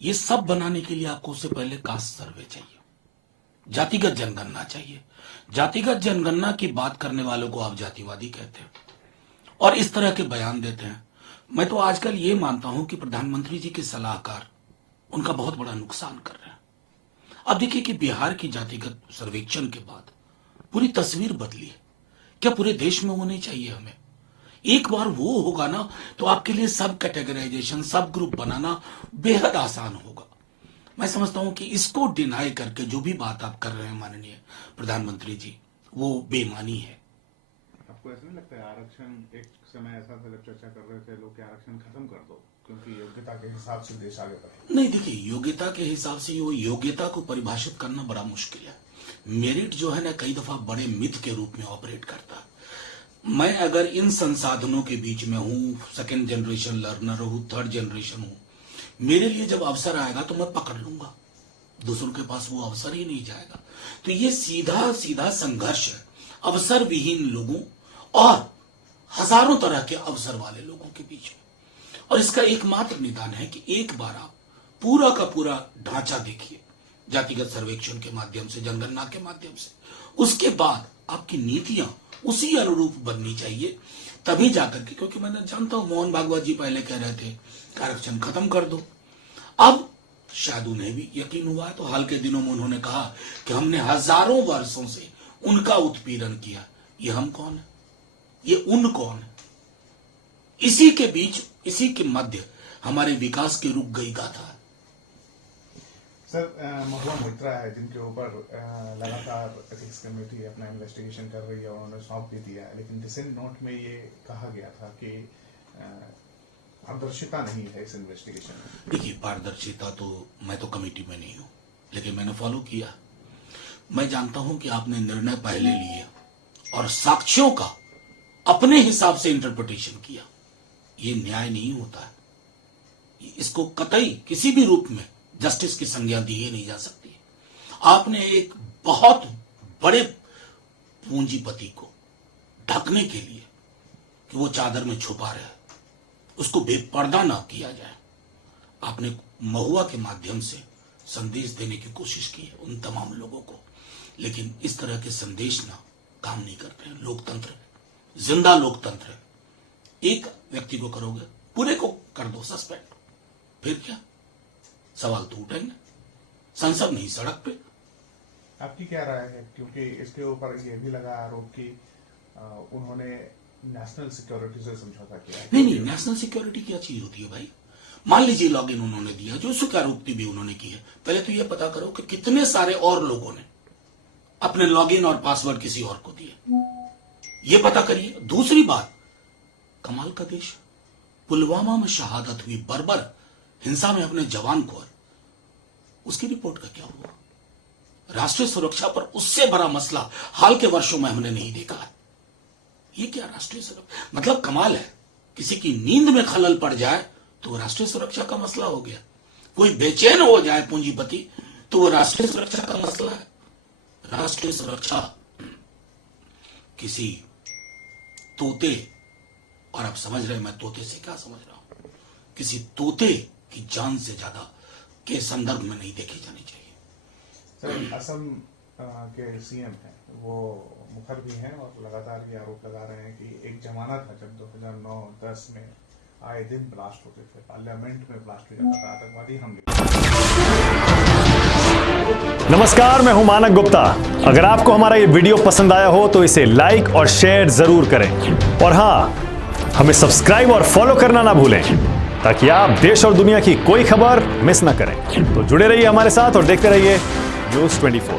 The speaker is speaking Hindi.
ये सब बनाने के लिए आपको उससे पहले कास्ट सर्वे चाहिए, जातिगत जनगणना चाहिए। जातिगत जनगणना की बात करने वालों को आप जातिवादी कहते हैं और इस तरह के बयान देते हैं। मैं तो आजकल ये मानता हूं कि प्रधानमंत्री जी के सलाहकार उनका बहुत बड़ा नुकसान कर रहे हैं। अब देखिए कि बिहार की जातिगत सर्वेक्षण के बाद पूरी तस्वीर बदली है। क्या पूरे देश में वो नहीं चाहिए हमें? एक बार वो होगा ना तो आपके लिए सब कैटेगराइजेशन, सब ग्रुप बनाना बेहद आसान होगा। मैं समझता हूं कि इसको डिनाई करके जो भी बात आप कर रहे हैं माननीय प्रधानमंत्री जी, वो बेईमानी है। आपको ऐसा नहीं लगता है आरक्षण एक समय ऐसा था जब चर्चा कर रहे थे लोग कि आरक्षण खत्म कर दो क्योंकि योग्यता के हिसाब से देश आगे बढ़े? नहीं, देखिए योग्यता के हिसाब से वो योग्यता को परिभाषित करना बड़ा मुश्किल है। मेरिट जो है ना कई दफा बड़े मिथ के रूप में ऑपरेट करता है। मैं अगर इन संसाधनों के बीच में हूं, सेकेंड जनरेशन लर्नर हूं, थर्ड जनरेशन हूं, मेरे लिए जब अवसर आएगा तो मैं पकड़ लूंगा, दूसरों के पास वो अवसर ही नहीं जाएगा। तो ये सीधा सीधा संघर्ष है अवसर विहीन लोगों और हजारों तरह के अवसर वाले लोगों के बीच में। और इसका एकमात्र निदान है कि एक बार आप पूरा का पूरा ढांचा देखिए जातिगत सर्वेक्षण के माध्यम से, जनगणना के माध्यम से, उसके बाद आपकी नीतियां उसी अनुरूप बननी चाहिए, तभी जाकर के। क्योंकि मैं जानता हूं मोहन भागवत जी पहले कह रहे थे आरक्षण खत्म कर दो, अब शायद उन्हें भी यकीन हुआ है तो हाल के दिनों में उन्होंने कहा कि हमने हजारों वर्षों से उनका उत्पीड़न किया। ये हम कौन है? ये उन कौन है? इसी के बीच, इसी के मध्य हमारे विकास की रुक गई गाथा। सर, महुआ मोइत्रा है जिनके ऊपर लगातार एथिक्स कमेटी अपना इन्वेस्टिगेशन कर रही है और उन्होंने सौंप भी दिया है, लेकिन डिसेंट नोट में ये कहा गया था कि पारदर्शिता नहीं है इस इन्वेस्टिगेशन में। देखिए पारदर्शिता तो मैं तो कमेटी में नहीं हूं, लेकिन मैंने फॉलो किया। मैं जानता हूं कि आपने निर्णय पहले लिया और साक्ष्यों का अपने हिसाब से इंटरप्रिटेशन किया। ये न्याय नहीं होता है। इसको कतई किसी भी रूप में जस्टिस की संज्ञा दी ही नहीं जा सकती। आपने एक बहुत बड़े पूंजीपति को ढकने के लिए कि वो चादर में छुपा रहे, उसको बेपर्दा ना किया जाए, आपने महुआ के माध्यम से संदेश देने की कोशिश की है उन तमाम लोगों को। लेकिन इस तरह के संदेश ना काम नहीं करते हैं। लोकतंत्र है, जिंदा लोकतंत्र है। एक व्यक्ति को करोगे, पूरे को कर दो सस्पेंड, फिर क्या? सवाल तो उठेंगे। संसद नहीं, सड़क पे। आपकी क्या राय है? क्योंकि इसके ऊपर ये भी लगा आरोप कि उन्होंने नेशनल सिक्योरिटी से समझौता किया। नहीं, नेशनल सिक्योरिटी क्या चीज होती है भाई? मान लीजिए लॉगिन उन्होंने दिया, जो स्वीकारोक्ति भी उन्होंने की है, पहले तो यह पता करो कि कितने सारे और लोगों ने अपने लॉगिन और पासवर्ड किसी और को दिए, ये पता करिए। दूसरी बात, कमाल का देश, पुलवामा में शहादत हुई, बर्बर हिंसा में अपने जवान को, उसकी रिपोर्ट का क्या हुआ? राष्ट्रीय सुरक्षा पर उससे बड़ा मसला हाल के वर्षों में हमने नहीं देखा है। ये क्या राष्ट्रीय सुरक्षा? मतलब कमाल है, किसी की नींद में खलल पड़ जाए तो वो राष्ट्रीय सुरक्षा का मसला हो गया। कोई बेचैन हो जाए पूंजीपति तो वो राष्ट्रीय सुरक्षा का मसला है। राष्ट्रीय सुरक्षा किसी तोते, और आप समझ रहे हैं मैं तोते से क्या समझ रहा हूं, किसी तोते की जान से ज्यादा के संदर्भ में नहीं देखी जानी चाहिए। सर, असम के सीएम हैं, वो मुखर भी हैं और लगातार ये आरोप लगा रहे हैं कि एक जमाना था जब 2009-10 में आए दिन ब्लास्ट होते थे, पार्लियामेंट में ब्लास्ट हो जाता था, आतंकवादी हमले। नमस्कार, मैं हूं मानक गुप्ता। अगर आपको हमारा ये वीडियो पसंद आया हो तो इसे लाइक और शेयर जरूर करें, और हाँ, हमें सब्सक्राइब और फॉलो करना ना भूलें ताकि आप देश और दुनिया की कोई खबर मिस ना करें। तो जुड़े रहिए हमारे साथ और देखते रहिए न्यूज़ 24।